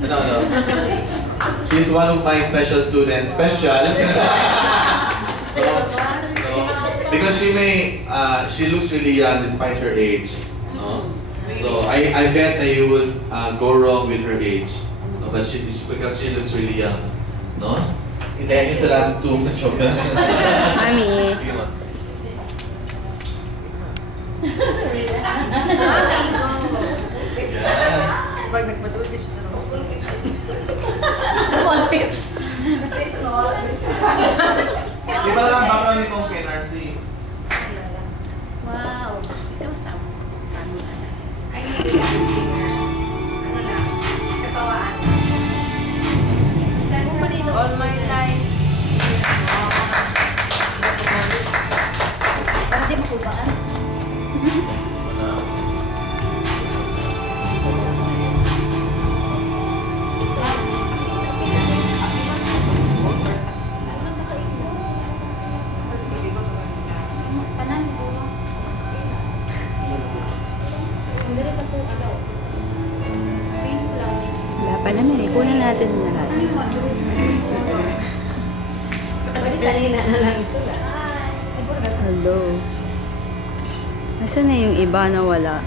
No, no. She's one of my special students. Special. Because she looks really young despite her age. No? So I bet that you would go wrong with her age. No? But because she looks really young. No? Hintayin niyo sa last two. Mami. Pag nagpatuloy siya sa roof. Gusto yung sunod. Di ba lang background nitong PNRC? Wow. Ikaw sa amin. Ay, hindi lang singer. Ano lang, katawaan. All my life. Bakit di makubaan? Wala pa naman eh. Kunin natin na lahat. Hello. Nasaan na yung iba na wala?